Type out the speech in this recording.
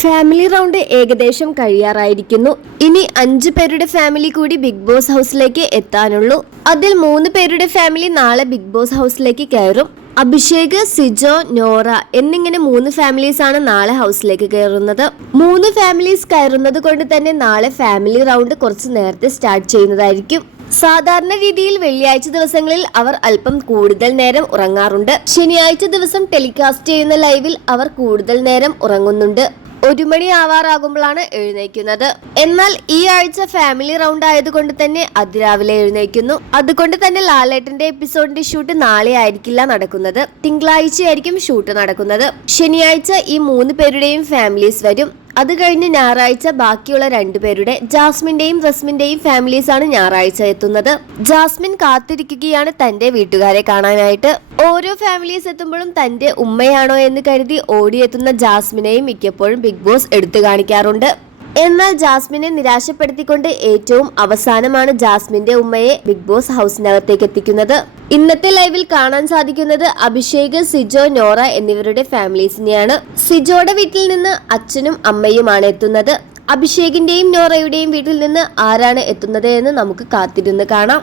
Family round ഏകദേശം കഴിയാറായിരിക്കുന്നു. ഇനി അഞ്ചു പേരുടെ ഫാമിലി കൂടി ബിഗ് ബോസ് ഹൗസിലേക്ക് എത്താനുള്ളൂ. അതിൽ മൂന്ന് പേരുടെ ഫാമിലി നാളെ ബിഗ് ബോസ് ഹൗസിലേക്ക് കയറും. അഭിഷേക് സിജോ നോറ എന്നിങ്ങനെ മൂന്ന് ഫാമിലീസ് ആണ് നാളെ ഹൗസിലേക്ക് കയറുന്നത്. മൂന്ന് ഫാമിലീസ് കയറുന്നത് കൊണ്ട് തന്നെ നാളെ ഫാമിലി റൗണ്ട് കുറച്ച് നേരത്തെ സ്റ്റാർട്ട് ചെയ്യുന്നതായിരിക്കും. സാധാരണ രീതിയിൽ വെള്ളിയാഴ്ച ദിവസങ്ങളിൽ അവർ അല്പം കൂടുതൽ നേരം ഉറങ്ങാറുണ്ട്. ശനിയാഴ്ച ദിവസം ടെലികാസ്റ്റ് ചെയ്യുന്ന ലൈവിൽ അവർ കൂടുതൽ നേരം ഉറങ്ങുന്നുണ്ട്. ഒരു മണി ആവാറാകുമ്പോഴാണ് എഴുന്നേക്കുന്നത് എന്നാൽ ഈ ആഴ്ച ഫാമിലി റൗണ്ട് ആയതുകൊണ്ട് തന്നെ അതിരാവിലെ എഴുന്നേക്കുന്നു അതുകൊണ്ട് തന്നെ ലാലേട്ടന്റെ എപ്പിസോഡിന്റെ ഷൂട്ട് നാളെ ആയിരിക്കില്ല നടക്കുന്നത്. തിങ്കളാഴ്ചയായിരിക്കും ഷൂട്ട് നടക്കുന്നത്. ശനിയാഴ്ച ഈ മൂന്ന് പേരുടെയും ഫാമിലീസ് വരും. അത് കഴിഞ്ഞ് ഞായറാഴ്ച ബാക്കിയുള്ള രണ്ടുപേരുടെ ജാസ്മിന്റെയും റസ്മിന്റെയും ഫാമിലീസ് ആണ് ഞായറാഴ്ച എത്തുന്നത്. ജാസ്മിൻ കാത്തിരിക്കുകയാണ് തന്റെ വീട്ടുകാരെ കാണാനായിട്ട്. ഓരോ ഫാമിലീസ് എത്തുമ്പോഴും തന്റെ ഉമ്മയാണോ എന്ന് കരുതി ഓടിയെത്തുന്ന ജാസ്മിനെയും മിക്കപ്പോഴും ബിഗ് ബോസ് എടുത്തു കാണിക്കാറുണ്ട്. എന്നാൽ ജാസ്മിനെ നിരാശപ്പെടുത്തിക്കൊണ്ട് ഏറ്റവും അവസാനമാണ് ജാസ്മിന്റെ ഉമ്മയെ ബിഗ് ബോസ് ഹൗസിനകത്തേക്ക് എത്തിക്കുന്നത്. ഇന്നത്തെ ലൈവിൽ കാണാൻ സാധിക്കുന്നത് അഭിഷേക് സിജോ നോറ എന്നിവരുടെ ഫാമിലീസിനെയാണ്. സിജോയുടെ വീട്ടിൽ നിന്ന് അച്ഛനും അമ്മയുമാണ് എത്തുന്നത്. അഭിഷേകിന്റെയും നോറയുടെയും വീട്ടിൽ നിന്ന് ആരാണ് എത്തുന്നത് എന്ന് നമുക്ക് കാത്തിരുന്ന് കാണാം.